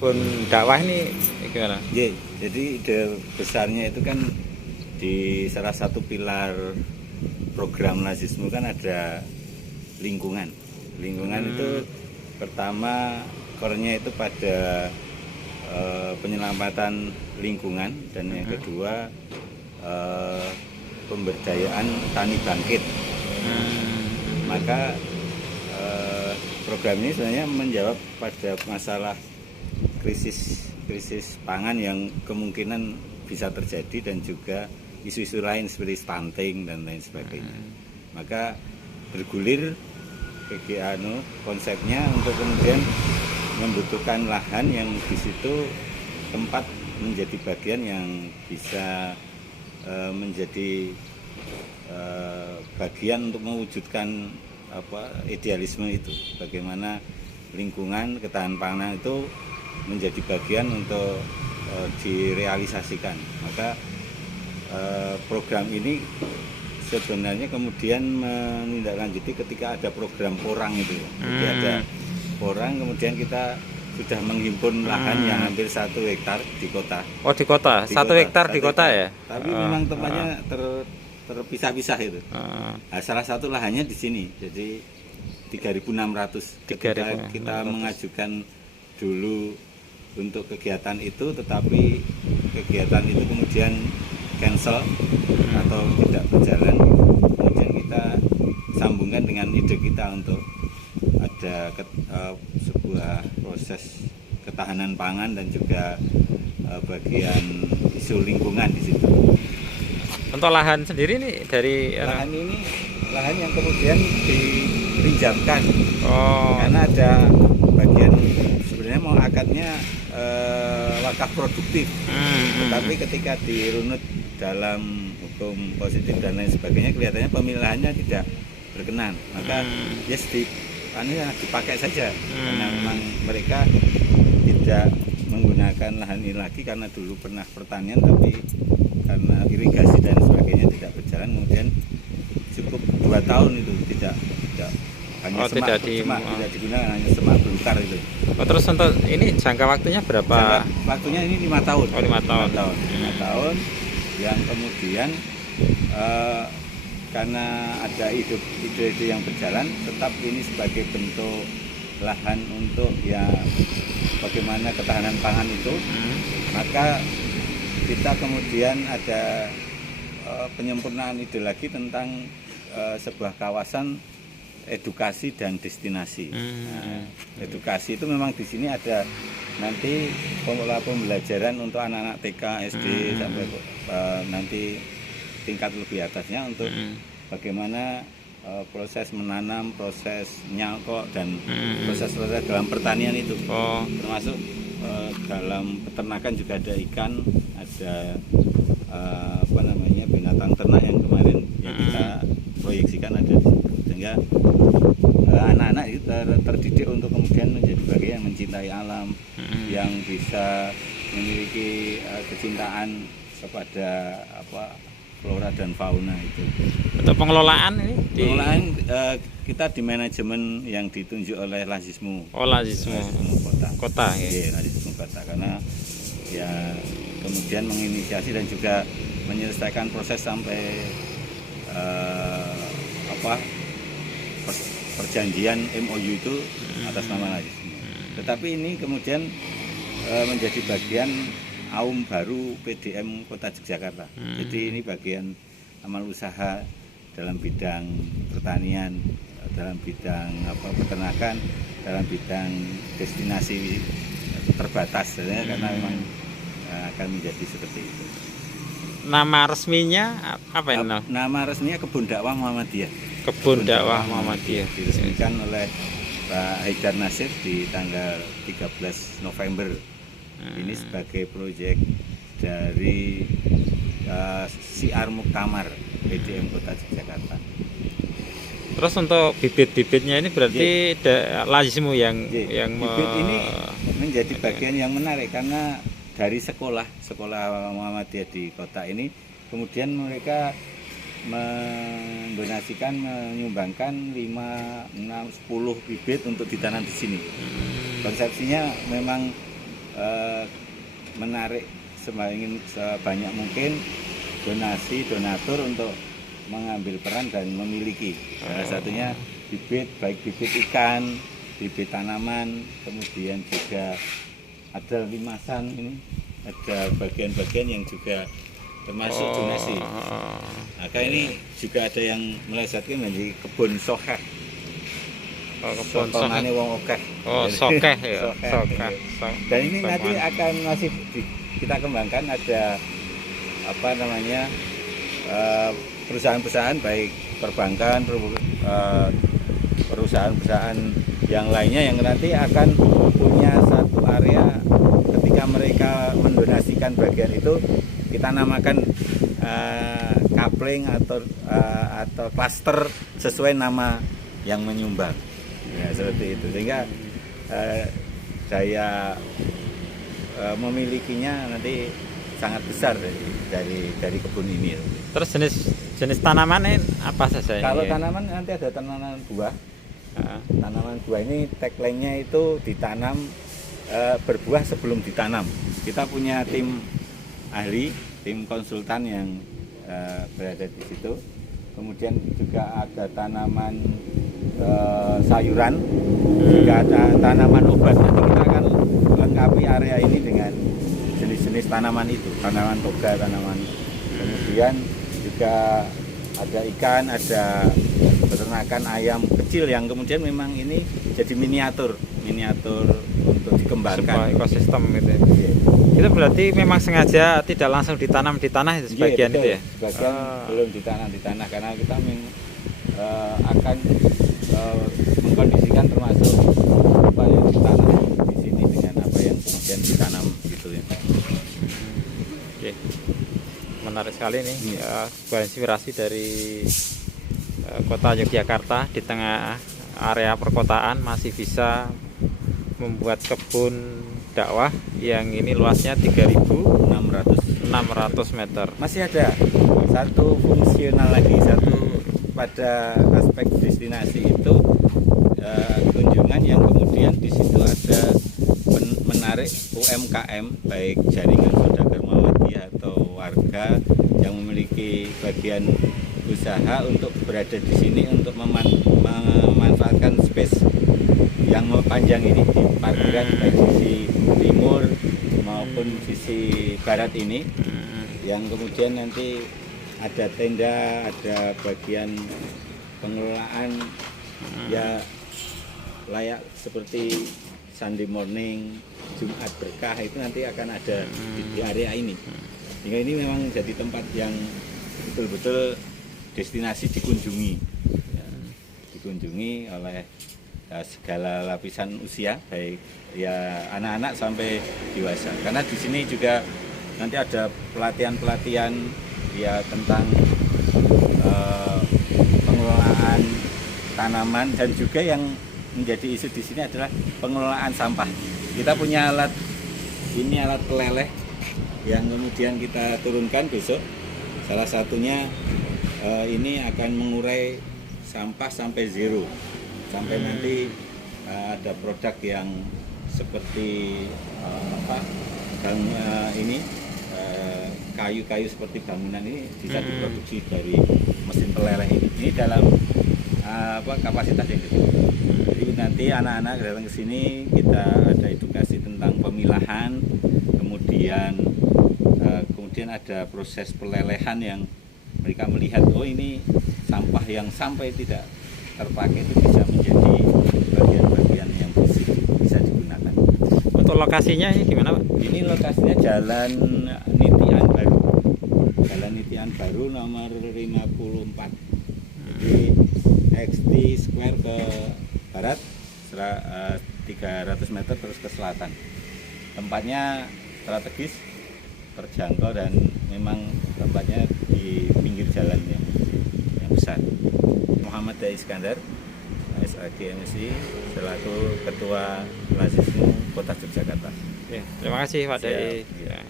kebun dakwah ini gimana? Jadi ide besarnya itu kan di salah satu pilar program Lazismu kan ada lingkungan. Lingkungan itu pertama core-nya itu pada penyelamatan lingkungan, dan yang kedua pemberdayaan tani bangkit. Maka program ini sebenarnya menjawab pada masalah krisis pangan yang kemungkinan bisa terjadi, dan juga isu-isu lain seperti stunting dan lain sebagainya. Maka bergulir konsepnya untuk kemudian membutuhkan lahan yang di situ tempat menjadi bagian yang bisa menjadi bagian untuk mewujudkan idealisme itu, bagaimana lingkungan ketahanan pangan itu menjadi bagian untuk direalisasikan. Maka program ini sebenarnya kemudian menindaklanjuti ketika ada program porang itu. Jadi ada porang, kemudian kita sudah menghimpun lahan yang hampir 1 hektar di kota. Oh, di kota. 1 hektar di kota ya? Tapi memang tempatnya terpisah-pisah itu. Nah, salah satu lahannya di sini. Jadi 3.600. Ketika kita mengajukan dulu untuk kegiatan itu, tetapi kegiatan itu kemudian cancel atau tidak berjalan, kemudian kita sambungkan dengan ide kita untuk ada sebuah proses ketahanan pangan dan juga bagian isu lingkungan di situ. Untuk lahan sendiri nih dari lahan ini lahan yang kemudian dipinjamkan. Karena ada bagian sebenarnya mau akadnya wakaf produktif, tetapi ketika dirunut dalam hukum positif dan lain sebagainya, kelihatannya pemilahannya tidak berkenan. Maka dipakai saja, karena memang mereka tidak menggunakan lahan ini lagi karena dulu pernah pertanian, tapi karena irigasi dan sebagainya tidak berjalan, kemudian cukup 2 tahun itu tidak hanya tidak digunakan, hanya semak belukar itu. Terus untuk ini jangka waktunya berapa? Waktunya ini 5 tahun. 5 tahun. 5 tahun yang kemudian karena ada ide-ide yang berjalan, tetap ini sebagai bentuk lahan untuk bagaimana ketahanan pangan itu. Maka kita kemudian ada penyempurnaan ide lagi tentang sebuah kawasan edukasi dan destinasi. Edukasi itu memang di sini ada nanti pembelajaran untuk anak-anak TK, SD sampai nanti tingkat lebih atasnya, untuk bagaimana proses menanam, proses nyangkok, dan proses-proses dalam pertanian itu. Termasuk dalam peternakan juga ada ikan, ada binatang ternak yang kemarin yang kita proyeksikan ada di situ. Sehingga anak-anak itu terdidik untuk kemudian menjadi bagian yang mencintai alam, yang bisa memiliki kecintaan kepada flora dan fauna itu. Untuk pengelolaan ini? Pengelolaan kita di manajemen yang ditunjuk oleh Lazismu. Lazismu kota. Iya, Lazismu kota, karena ya kemudian menginisiasi dan juga menyelesaikan proses sampai perjanjian MOU itu atas nama Lazismu. Tetapi ini kemudian menjadi bagian AUM baru PDM Kota Yogyakarta. Jadi ini bagian amal usaha dalam bidang pertanian, dalam bidang peternakan, dalam bidang destinasi terbatas, karena memang akan menjadi seperti itu. Nama resminya apa ini? Nama resminya Kebun Dakwah Muhammadiyah. Kebun Dakwah Muhammadiyah. Diresmikan oleh Pak Haidar Nasir di tanggal 13 November. Ini sebagai proyek dari Siar Muktamar PDM Kota Yogyakarta. Terus untuk bibit-bibitnya ini berarti Lazismu yang bibit ini menjadi bagian yang menarik, karena dari sekolah Muhammadiyah di kota ini kemudian mereka mendonasikan, menyumbangkan 5, 6, 10 bibit untuk ditanam di sini. Konsepsinya memang eh, menarik sebanyak mungkin donasi donatur untuk mengambil peran dan memiliki. Salah satunya bibit, baik bibit ikan, bibit tanaman, kemudian juga ada limasan ini, ada bagian-bagian yang juga termasuk donasi. Maka ini juga ada yang melesetkan menjadi kebun sokeh. Kebun Sokongane wong okeh. sokeh ya. Sokeh. Dan ini nanti akan masih kita kembangkan, ada apa namanya perusahaan-perusahaan baik perbankan, perusahaan-perusahaan yang lainnya yang nanti akan punya satu area. Ketika mereka mendonasikan bagian itu, kita namakan coupling atau cluster sesuai nama yang menyumbang. Ya, seperti itu, sehingga daya memilikinya nanti sangat besar dari kebun ini. Terus jenis tanamannya apa saja? Kalau ini? tanaman nanti ada tanaman buah. Tanaman buah ini tagline-nya itu ditanam, berbuah sebelum ditanam. Kita punya tim ahli, tim konsultan yang berada di situ. Kemudian juga ada tanaman sayuran, juga ada tanaman obat. Nanti kita akan lengkapi area ini dengan jenis-jenis tanaman itu, tanaman toga, tanaman. Kemudian juga ada ikan, ada peternakan ayam kecil yang kemudian memang ini jadi miniatur untuk dikembangkan. Sebuah ekosistem gitu ya. Itu berarti memang sengaja tidak langsung ditanam di tanah itu sebagian itu ya? Sebagian belum ditanam di tanah karena kita akan mengkondisikan termasuk apa yang ditanam di sini dengan apa yang kemudian ditanam gitu ya. Oke. Menarik sekali nih, sebuah inspirasi dari kota Yogyakarta di tengah area perkotaan masih bisa membuat kebun dakwah yang ini luasnya 3.600 meter. Masih ada satu fungsional lagi, satu pada aspek destinasi itu kunjungan yang kemudian di situ ada menarik UMKM baik jaringan saudagar Muhammadiyah atau warga yang memiliki bagian usaha untuk berada di sini untuk memanfaatkan space yang panjang ini di parkiran baik sisi timur maupun sisi barat ini, yang kemudian nanti ada tenda, ada bagian pengelolaan ya layak seperti Sunday morning, Jumat berkah, itu nanti akan ada di area ini. Sehingga ini memang jadi tempat yang betul-betul destinasi dikunjungi, ya, dikunjungi oleh segala lapisan usia, baik ya anak-anak sampai dewasa. Karena di sini juga nanti ada pelatihan-pelatihan ya tentang pengelolaan tanaman, dan juga yang menjadi isu di sini adalah pengelolaan sampah. Kita punya alat peleleh yang kemudian kita turunkan besok. Salah satunya ini akan mengurai sampah sampai zero, sampai nanti ada produk yang seperti kayu-kayu seperti bangunan ini bisa diproduksi dari mesin peleleh ini. Ini dalam kapasitas yang gede. Jadi nanti anak-anak datang ke sini, kita ada edukasi tentang pemilahan, kemudian ada proses pelelehan yang mereka melihat, oh ini sampah yang sampai tidak terpakai itu bisa menjadi bagian-bagian yang bersih, bisa digunakan. Untuk lokasinya ini di mana, Pak? Ini lokasinya Jalan Nitian Baru nomor 54. Jadi XT Square ke barat 300 meter terus ke selatan. Tempatnya strategis, terjangkau, dan memang tempatnya di pinggir jalan yang besar. Muhammad Dai Iskandar, SAG MSI, selaku Ketua Lazismu Kota Yogyakarta. Terima kasih Pak Dai. Ya.